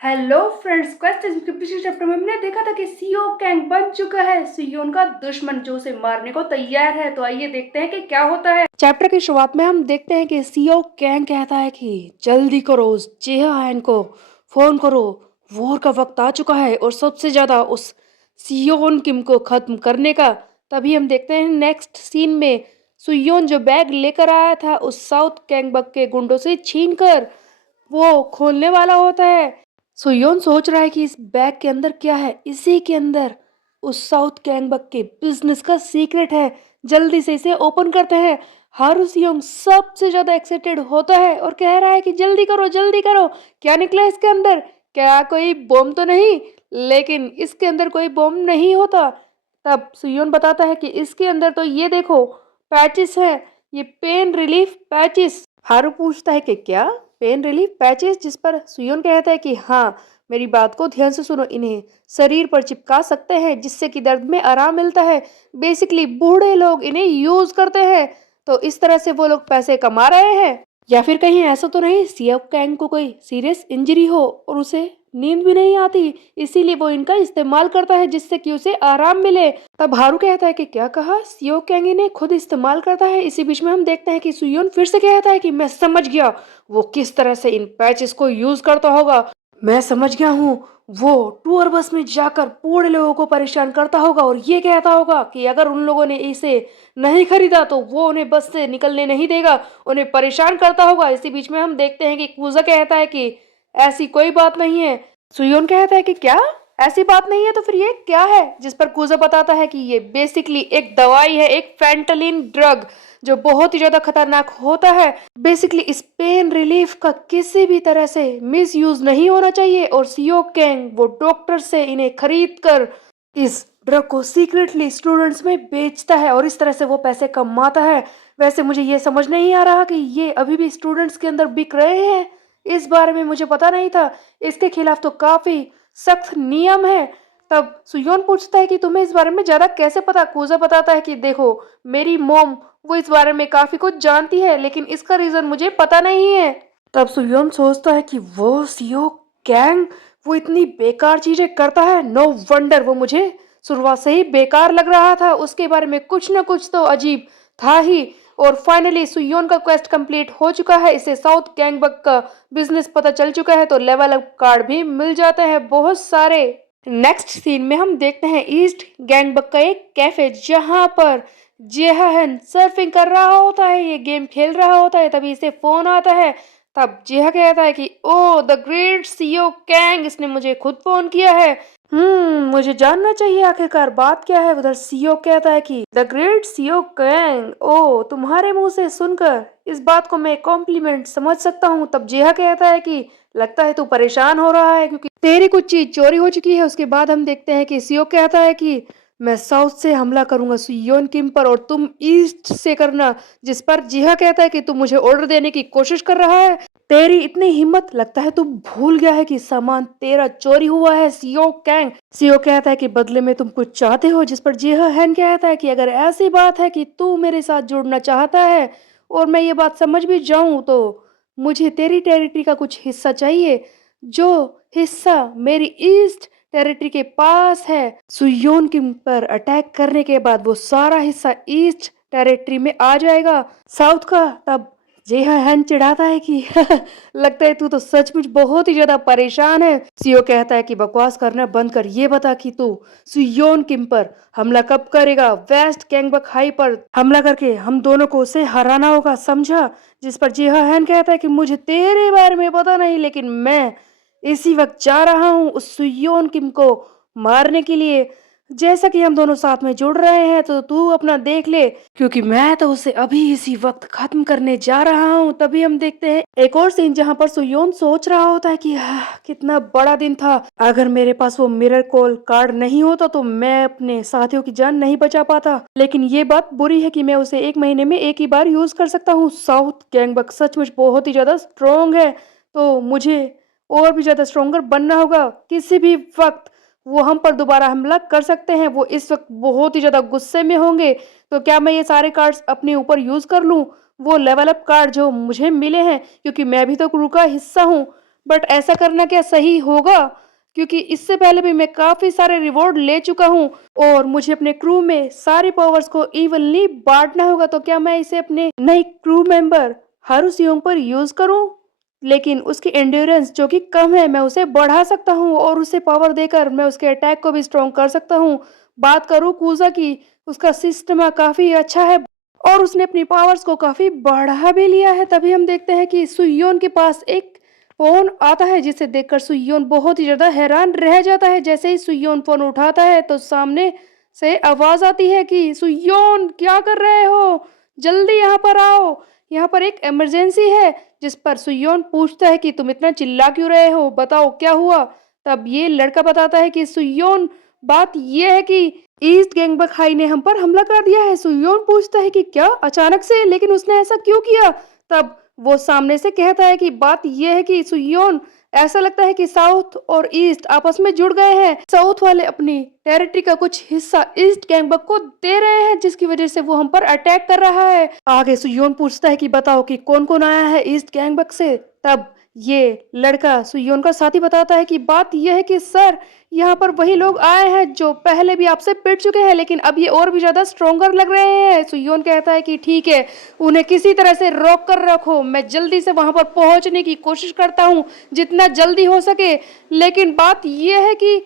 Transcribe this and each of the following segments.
Hello friends, quest के पिछले chapter में हमने देखा था कि सीओ कैंग बन चुका है सुयोन का दुश्मन जो उसे मारने को तैयार है। तो आइए देखते हैं कि क्या होता है। चैप्टर की शुरुआत में हम देखते हैं कि सीओ कैंग कहता है कि जल्दी करो, उस जेहान को फोन करो, वॉर का वक्त आ चुका है और सबसे ज्यादा उस सियोन किम को खत्म करने का। तभी हम देखते हैं नेक्स्ट सीन में सुयोन जो बैग लेकर आया था उस साउथ कैंगबक के गुंडों से छीनकर वो खोलने वाला होता है। सुयोन सोच रहा है कि इस बैग के अंदर क्या है। इसी के अंदर उस साउथ कैंगबक के बिजनेस का सीक्रेट है। जल्दी से इसे ओपन करते हैं। हारू सियोंग सबसे ज्यादा एक्साइटेड होता है और कह रहा है कि जल्दी करो जल्दी करो। क्या निकला इसके अंदर? क्या कोई बम तो नहीं? लेकिन इसके अंदर कोई बम नहीं होता। तब सुयोन बताता है कि इसके अंदर तो ये देखो पैचेस है, ये पेन रिलीफ पैचेस। हारू पूछता है कि क्या पेन रिलीफ पैचेस, जिस पर सुयोन कहता है कि हाँ, मेरी बात को ध्यान से सुनो, इन्हें शरीर पर चिपका सकते हैं जिससे कि दर्द में आराम मिलता है। बेसिकली बूढ़े लोग इन्हें यूज करते हैं, तो इस तरह से वो लोग पैसे कमा रहे हैं। या फिर कहीं ऐसा तो नहीं सियो कैंग को कोई सीरियस इंजरी हो और उसे नींद भी नहीं आती, इसीलिए वो इनका इस्तेमाल करता है जिससे कि उसे आराम मिले। तब हारू कहता है कि क्या कहा? सियो कैंग इन्हें खुद इस्तेमाल करता है। इसी बीच में हम देखते हैं कि सुयोन फिर से कहता है कि मैं समझ गया, वो किस तरह से इन पैचेस को यूज करता होगा। मैं समझ गया हूँ, वो टूर बस में जाकर बूढ़े लोगों को परेशान करता होगा और ये कहता होगा कि अगर उन लोगों ने इसे नहीं खरीदा तो वो उन्हें बस से निकलने नहीं देगा, उन्हें परेशान करता होगा। इसी बीच में हम देखते हैं कि कूजा कहता है कि ऐसी कोई बात नहीं है। सुयोन कहता है कि क्या ऐसी बात नहीं है? तो फिर ये क्या है? जिस पर कूजा बताता है कि ये बेसिकली एक दवाई है, एक फेंटलिन ड्रग जो बहुत ही ज्यादा खतरनाक होता है। बेसिकली इस पेन रिलीफ का किसी भी तरह से मिस यूज नहीं होना चाहिए और सियो कैंग वो डॉक्टर से इन्हें खरीद कर इस ड्रग को सीक्रेटली स्टूडेंट्स में बेचता है और इस तरह से वो पैसे कमाता है। वैसे मुझे ये समझ नहीं आ रहा कि ये अभी भी स्टूडेंट्स के अंदर बिक रहे हैं। इस बारे में मुझे पता नहीं था। इसके खिलाफ तो काफी सख्त नियम है। तब सुयोन पूछता है कि तुम्हें इस बारे में ज्यादा कैसे पता? कूजा बताता है कि देखो, मेरी मॉम वो इस बारे में काफी कुछ जानती है, लेकिन इसका रीजन मुझे पता नहीं है। तब सुयोन सोचता है कि वो सियो कैंग वो इतनी बेकार चीजें करता है, नो वंडर वो मुझे शुरुआत से ही बेकार लग रहा था। उसके बारे में कुछ न कुछ तो अजीब था ही। और फाइनली सुयोन का क्वेस्ट कंप्लीट हो चुका है। इसे साउथ गैंगबक का बिजनेस पता चल चुका है, तो लेवल अप कार्ड भी मिल जाते हैं बहुत सारे। नेक्स्ट सीन में हम देखते हैं ईस्ट गैंगबक का एक कैफे जहां पर जेहान सर्फिंग कर रहा होता है, ये गेम खेल रहा होता है। तभी इसे फोन आता है। तब जेहा कहता है कि ओ द ग्रेट सीओ कैंग, इसने मुझे खुद फोन किया है। मुझे जानना चाहिए आखिरकार बात क्या है। उधर सीओ कहता है कि द ग्रेट सीओ कैंग, ओ तुम्हारे मुंह से सुनकर इस बात को मैं कॉम्प्लीमेंट समझ सकता हूँ। तब जेहा कहता है कि लगता है तू परेशान हो रहा है क्योंकि तेरी कुछ चीज चोरी हो चुकी है। उसके बाद हम देखते हैं कि सीओ कहता है कि मैं साउथ से हमला करूंगा सुयोन किम पर और तुम ईस्ट से करना। जिस पर जिहा कहता है कि तू मुझे ऑर्डर देने की कोशिश कर रहा है, तेरी इतनी हिम्मत, लगता है तू भूल गया है कि सामान तेरा चोरी हुआ है सीओ कैंग। सीओ कहता है कि बदले में तुम कुछ चाहते हो। जिस पर जिहा हैन कहता है कि अगर ऐसी बात है कि तू मेरे साथ जुड़ना चाहता है और मैं ये बात समझ भी जाऊं तो मुझे तेरी टेरिटरी का कुछ हिस्सा चाहिए, जो हिस्सा मेरी ईस्ट टेरिटरी के पास है। सुयोन किम पर अटैक करने के बाद वो सारा हिस्सा ईस्ट टेरिटरी में आ जाएगा साउथ का। तब जेहा हन चिढ़ाता है कि लगता है तू तो सचमुच बहुत ही ज्यादा परेशान है। सीओ कहता है कि बकवास करना बंद कर, ये बता कि तू सुयोन किम पर हमला कब करेगा? वेस्ट कैंगबक हाई पर हमला करके हम दोनों को उसे हराना होगा, समझा? जिस पर जेहा हन कहता है कि मुझे तेरे बारे में पता नहीं, लेकिन मैं इसी वक्त जा रहा हूँ उस सुयोन किम को मारने के लिए। जैसा कि हम दोनों साथ में जुड़ रहे हैं तो तू अपना देख ले, क्योंकि मैं तो उसे अभी इसी वक्त खत्म करने जा रहा हूँ। तभी हम देखते हैं एक और सीन जहाँ पर सुयोन सोच रहा होता है कि कितना बड़ा दिन था। अगर मेरे पास वो मिरर कॉल कार्ड नहीं होता तो मैं अपने साथियों की जान नहीं बचा पाता। लेकिन ये बात बुरी है कि मैं उसे एक महीने में एक ही बार यूज कर सकता हूँ। साउथ गैंगबक सचमुच बहुत ही ज्यादा स्ट्रोंग है, तो मुझे और भी ज्यादा स्ट्रोंगर बनना होगा। किसी भी वक्त वो हम पर दोबारा हमला कर सकते हैं। वो इस वक्त बहुत ही ज्यादा गुस्से में होंगे। तो क्या मैं ये सारे कार्ड्स अपने ऊपर यूज कर लूं, वो लेवल अप कार्ड जो मुझे मिले हैं, क्योंकि मैं भी तो क्रू का हिस्सा हूँ। बट ऐसा करना क्या सही होगा? क्योंकि इससे पहले भी मैं काफ़ी सारे रिवॉर्ड ले चुका हूँ और मुझे अपने क्रू में सारी पावर्स को इवनली बाँटना होगा, तो क्या मैं इसे अपने नए क्रू मेंबर हारू सियोंग पर यूज़ करूँ? लेकिन उसकी एंड्योरेंस जो कि कम है, मैं उसे बढ़ा सकता हूँ और उसे पावर देकर मैं उसके अटैक को भी स्ट्रॉन्ग कर सकता हूँ। बात करूँ कूज़ा की, उसका सिस्टम काफ़ी अच्छा है और उसने अपनी पावर्स को काफ़ी बढ़ा भी लिया है। तभी हम देखते हैं कि सुयोन के पास एक फ़ोन आता है, जिसे देखकर सुयोन बहुत ही ज़्यादा हैरान रह जाता है। जैसे ही सुयोन फ़ोन उठाता है तो सामने से आवाज़ आती है कि सुयोन क्या कर रहे हो? जल्दी यहाँ पर आओ, यहाँ पर एक इमरजेंसी है। जिस पर सुयोन पूछता है कि तुम इतना चिल्ला क्यों रहे हो? बताओ क्या हुआ? तब ये लड़का बताता है कि सुयोन, बात ये है कि ईस्ट गैंगबक हाई ने हम पर हमला कर दिया है। सुयोन पूछता है कि क्या अचानक से, लेकिन उसने ऐसा क्यों किया? तब वो सामने से कहता है कि बात ये है कि सुयोन, ऐसा लगता है कि साउथ और ईस्ट आपस में जुड़ गए हैं। साउथ वाले अपनी टेरिटरी का कुछ हिस्सा ईस्ट गैंगबक को दे रहे हैं, जिसकी वजह से वो हम पर अटैक कर रहा है। आगे सुयोन पूछता है कि बताओ कि कौन कौन आया है ईस्ट गैंगबक से। तब ये लड़का सुयोन का साथी बताता है कि बात यह है कि सर, यहाँ पर वही लोग आए हैं जो पहले भी आपसे पिट चुके हैं, लेकिन अब ये और भी ज्यादा स्ट्रोंगर लग रहे हैं। सुयोन कहता है कि ठीक है, उन्हें किसी तरह से रोक कर रखो, मैं जल्दी से वहां पर पहुंचने की कोशिश करता हूँ जितना जल्दी हो सके। लेकिन बात यह है कि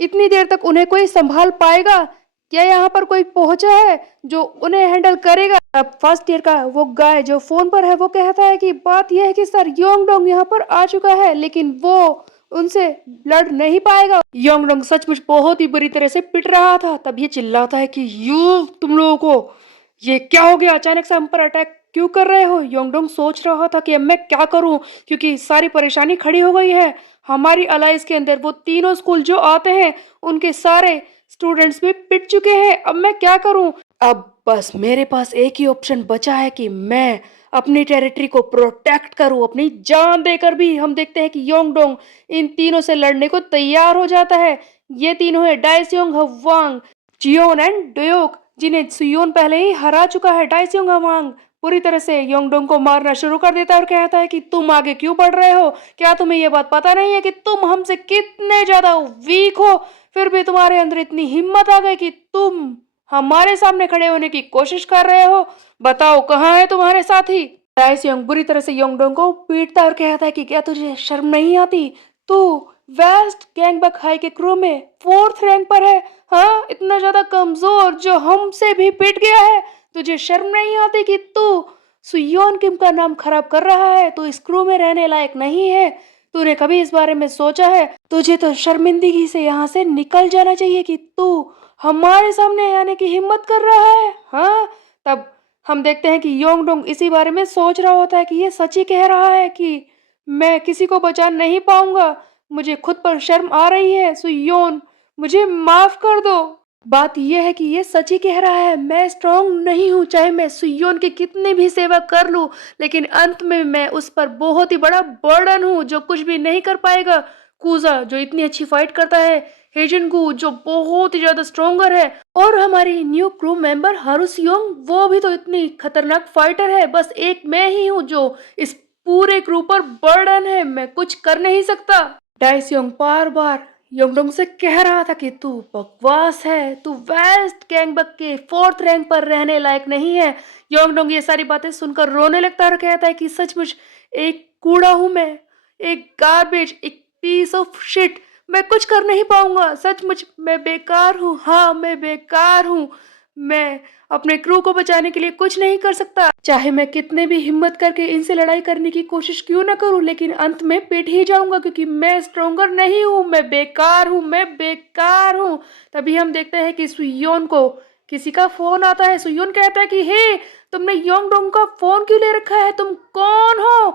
इतनी देर तक उन्हें कोई संभाल पाएगा? क्या यहाँ पर कोई पहुंचा है जो उन्हें हैंडल करेगा? अब फर्स्ट ईयर का वो गाय जो फोन पर है वो कहता है कि बात यह है कि सर, योंगडोंग यहाँ पर आ चुका है, लेकिन वो उनसे लड़ नहीं पाएगा। योंगडोंग सचमुच बहुत ही बुरी तरह से पिट रहा था। तब ये चिल्लाता है कि यू, तुम लोगों को ये क्या हो गया? अचानक से हम पर अटैक क्यों कर रहे हो? योंगडोंग सोच रहा था कि अब मैं क्या करूं, क्योंकि सारी परेशानी खड़ी हो गई है। हमारी अलायंस के अंदर वो तीनों स्कूल जो आते हैं उनके सारे स्टूडेंट्स भी पिट चुके हैं। अब मैं क्या करूं? अब बस मेरे पास एक ही ऑप्शन बचा है कि मैं अपनी टेरिटरी को प्रोटेक्ट करूं, अपनी जान देकर भी। हम देखते हैं कि योंगडोंग इन तीनों से लड़ने को तैयार हो जाता है। ये तीनों है डाइस्योंग, हवांग, जियोन एंड डोयोक, जिन्हें सुयोन पहले ही हरा चुका है। डाइस्योंग हवांग पूरी तरह से योंगडोंग को मारना शुरू कर देता है और कहता है कि तुम आगे क्यों बढ़ रहे हो? क्या तुम्हें यह बात पता नहीं है कि तुम हमसे कितने ज्यादा वीक हो? फिर भी तुम्हारे अंदर इतनी हिम्मत आ गई कि तुम हमारे सामने खड़े होने की कोशिश कर रहे हो? बताओ कहाँ है तुम्हारे साथी? ताइसियोंग बुरी तरह से योंगडोंग को पीटता और कहता है कि क्या तुझे शर्म नहीं आती? तू वेस्ट गैंगबक हाई के क्रू में 4th रैंक पर है। हाँ, इतना ज्यादा कमजोर जो हमसे भी पिट गया है। तुझे शर्म नहीं आती कि तू सुयोन किम का नाम खराब कर रहा है? तू इस क्रू में रहने लायक नहीं है। तूने कभी इस बारे में सोचा है? तुझे तो शर्मिंदगी से यहाँ से निकल जाना चाहिए कि तू हमारे सामने आने की हिम्मत कर रहा है। हाँ, तब हम देखते हैं कि योंगडोंग इसी बारे में सोच रहा होता है कि ये सच ही कह रहा है कि मैं किसी को बचा नहीं पाऊंगा। मुझे खुद पर शर्म आ रही है। सुयोन, मुझे माफ कर दो। बात यह है कि ये सच ही कह रहा है। मैं स्ट्रांग नहीं हूँ, चाहे मैं सुयोन की कितनी भी सेवा कर लूँ, लेकिन अंत में मैं उस पर बहुत ही बड़ा बर्डन हूँ जो कुछ भी नहीं कर पाएगा। कूजा जो इतनी अच्छी फाइट करता है, हेजनगू जो बहुत ही ज्यादा स्ट्रोंगर है, और हमारी न्यू क्रू मेंबर हारू सियोंग वो भी तो इतनी खतरनाक फाइटर है। बस एक मैं ही हूँ जो इस पूरे क्रू पर बर्डन है, मैं कुछ कर नहीं सकता। डाइसियोंग बार बार योंगडोंग से कह रहा था कि तू बकवास है, तू वेस्ट गैंगबक के 4th रैंक पर रहने लायक नहीं है। योंगडोंग ये सारी बातें सुनकर रोने लगता है और कहता है कि सचमुच एक कूड़ा हूं मैं, एक गार्बेज, एक पीस ऑफ शिट। मैं कुछ कर नहीं पाऊंगा, सचमुच मैं बेकार हूँ। हाँ, मैं बेकार हूँ। मैं अपने क्रू को बचाने के लिए कुछ नहीं कर सकता, चाहे मैं कितने भी हिम्मत करके इनसे लड़ाई करने की कोशिश क्यों ना करूं, लेकिन अंत में पिट ही जाऊंगा क्योंकि मैं स्ट्रोंगर नहीं हूं। मैं बेकार हूं, मैं बेकार हूं। तभी हम देखते हैं कि सुयोन को किसी का फोन आता है। सुयोन कहता है कि हे, तुमने योंगडोंग का फोन क्यों ले रखा है? तुम कौन हो?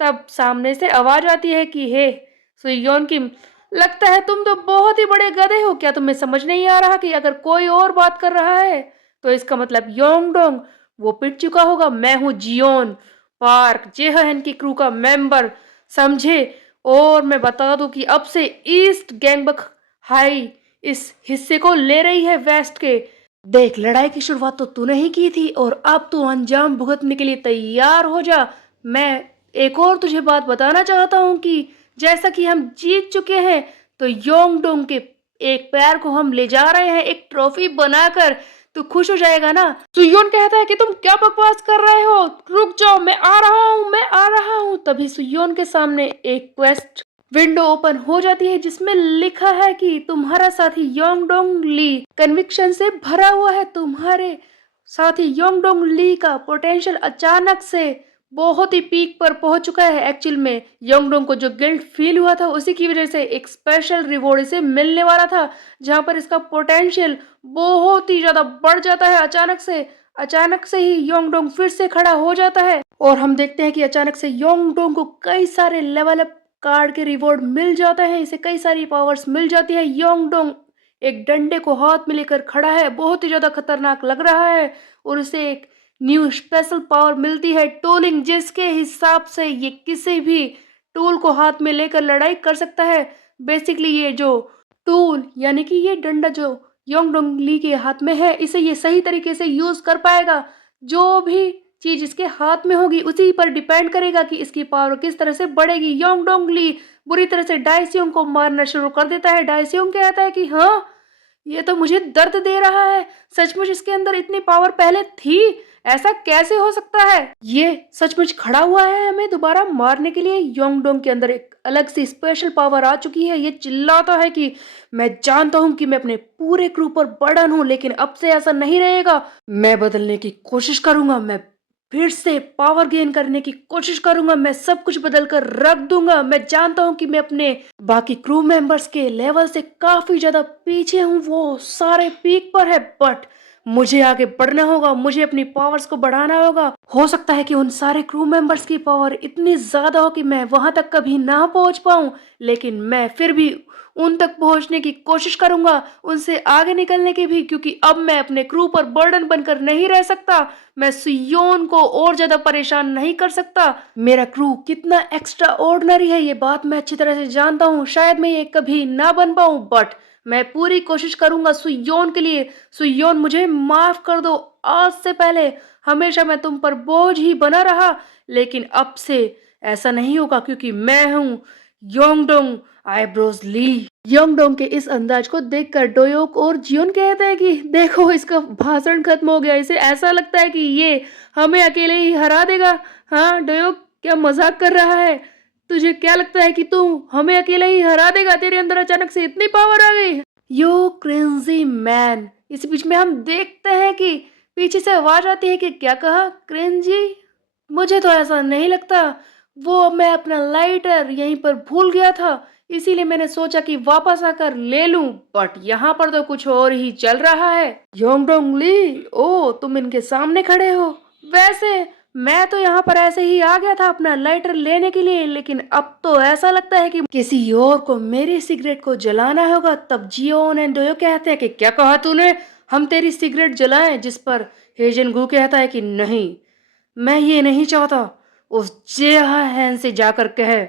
तब सामने से आवाज आती है कि हे सुयोन की, लगता है तुम तो बहुत ही बड़े गधे हो। क्या तुम्हें समझ नहीं आ रहा कि अगर कोई और बात कर रहा है तो इसका मतलब योंगडोंग वो पिट चुका होगा? मैं हूँ जियोन पार्क, जेहन की क्रू का मेंबर, समझे? और मैं बता दूं कि अब से ईस्ट गैंगबक हाई इस हिस्से को ले रही है वेस्ट के। देख, लड़ाई की शुरुआत तो तूने ही की थी और अब तू अंजाम भुगतने के लिए तैयार हो जा। मैं एक और तुझे बात बताना चाहता हूँ कि जैसा कि हम जीत चुके हैं तो योंगडोंग के एक पैर को हम ले जा रहे हैं एक ट्रॉफी बनाकर, तो खुश हो जाएगा ना। सुयोन कहता है कि तुम क्या बकवास कर रहे हो, रुक जाओ, मैं आ रहा हूँ, मैं आ रहा हूँ। तभी सुयोन के सामने एक क्वेस्ट विंडो ओपन हो जाती है जिसमें लिखा है कि तुम्हारा साथी योंगडोंग ली कन्विक्शन से भरा हुआ है। तुम्हारे साथी योंगडोंग ली का पोटेंशियल अचानक से बहुत ही पीक पर पहुंच चुका है। एक्चुअल में योंगडोंग को जो गिल्ट फील हुआ था उसी की वजह से एक स्पेशल रिवॉर्ड इसे मिलने वाला था, जहां पर इसका पोटेंशियल बहुत ही ज्यादा बढ़ जाता है। अचानक से ही योंगडोंग फिर से खड़ा हो जाता है और हम देखते हैं कि अचानक से योंगडोंग को कई सारे लेवल अप कार्ड के रिवॉर्ड मिल जाता है, इसे कई सारी पावर्स मिल जाती है। योंगडोंग एक डंडे को हाथ में लेकर खड़ा है, बहुत ही ज्यादा खतरनाक लग रहा है और उसे एक न्यू स्पेशल पावर मिलती है टूलिंग, जिसके हिसाब से ये किसी भी टूल को हाथ में लेकर लड़ाई कर सकता है। बेसिकली ये जो टूल यानी कि ये डंडा जो योंगडोंग ली के हाथ में है, इसे ये सही तरीके से यूज कर पाएगा। जो भी चीज इसके हाथ में होगी उसी पर डिपेंड करेगा कि इसकी पावर किस तरह से बढ़ेगी। योंगडोंग ली बुरी तरह से डाइसियोंग को मारना शुरू कर देता है। डाइसियोंग कहता है कि हाँ, ये तो मुझे दर्द दे रहा है, सचमुच इसके अंदर इतनी पावर पहले थी, ऐसा कैसे हो सकता है, ये सचमुच खड़ा हुआ है हमें दोबारा मारने के लिए। योंगडोंग के अंदर एक अलग सी स्पेशल पावर आ चुकी है। ये चिल्लाता है कि मैं जानता हूं कि मैं अपने पूरे क्रू पर बर्डन हूं, लेकिन अब से ऐसा नहीं रहेगा। मैं बदलने की कोशिश करूंगा, मैं फिर से पावर गेन करने की कोशिश करूंगा, मैं सब कुछ बदल कर रख दूंगा। मैं जानता हूं कि मैं अपने बाकी क्रू मेंबर्स के लेवल से काफी ज्यादा पीछे हूं, वो सारे पीक पर है, बट मुझे आगे बढ़ना होगा, मुझे अपनी पावर्स को बढ़ाना होगा। हो सकता है कि उन सारे क्रू मेंबर्स की पावर इतनी ज्यादा हो कि मैं वहां तक कभी ना पहुंच पाऊं, लेकिन मैं फिर भी उन तक पहुंचने की कोशिश करूंगा, उनसे आगे निकलने की भी, क्योंकि अब मैं अपने क्रू पर बर्डन बनकर नहीं रह सकता। मैं सुयोन को और ज्यादा परेशान नहीं कर सकता। मेरा क्रू कितना एक्स्ट्रा ऑर्डिनरी है ये बात मैं अच्छी तरह से जानता हूँ। शायद मैं ये कभी ना बन पाऊं, बट मैं पूरी कोशिश करूंगा सुयोन के लिए। सुयोन मुझे माफ कर दो, आज से पहले हमेशा मैं तुम पर बोझ ही बना रहा, लेकिन अब से ऐसा नहीं होगा, क्योंकि मैं हूँ योंगडोंग आईब्रोज ली। योंगडोंग के इस अंदाज को देखकर डोयोक और जियोन कहते हैं कि देखो इसका भाषण खत्म हो गया, इसे ऐसा लगता है कि ये हमें अकेले ही हरा देगा। हाँ डोयोक, क्या मजाक कर रहा है? तुझे क्या लगता है कि तू हमें अकेले ही हरा देगा? तेरे अंदर अचानक से इतनी पावर आ गई? यो क्रेजी मैन। इस बीच में हम देखते हैं कि पीछे से आवाज आती है कि क्या कहा क्रेंजी? मुझे तो ऐसा नहीं लगता, वो मैं अपना लाइटर यहीं पर भूल गया था, इसीलिए मैंने सोचा कि वापस आकर ले लूं, बट यहाँ पर तो कुछ और ही चल रहा है। योंगडोंग ली, ओ तुम इनके सामने खड़े हो। वैसे मैं तो यहाँ पर ऐसे ही आ गया था अपना लाइटर लेने के लिए, लेकिन अब तो ऐसा लगता है कि किसी और को मेरी सिगरेट को जलाना होगा। तब जियोन एंड डोयो कहते हैं कि क्या कहा तूने, हम तेरी सिगरेट जलाएं? जिस पर हेजन गु कहता है कि नहीं, मैं ये नहीं चाहता। उस जेहान से जाकर कहे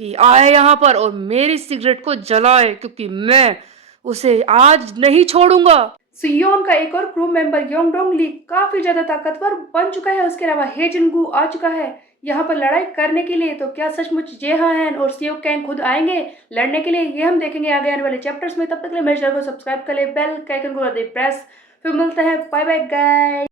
कि आए यहाँ पर और मेरी सिगरेट को जलाए, क्योंकि मैं उसे आज नहीं छोड़ूंगा। सुयोन का एक और क्रू मेंबर योंगडोंग ली काफी ज्यादा ताकतवर बन चुका है, उसके अलावा हेजिनगू आ चुका है यहाँ पर लड़ाई करने के लिए। तो क्या सचमुच जेहान और सियो कैंग खुद आएंगे लड़ने के लिए, ये हम देखेंगे आगे आने वाले चैप्टर्स में। तब तक के लिए मेरे चैनल को सब्सक्राइब कर ले, बेल के आइकन को कर दे प्रेस। फिर मिलते हैं, बाय बाय गाइस।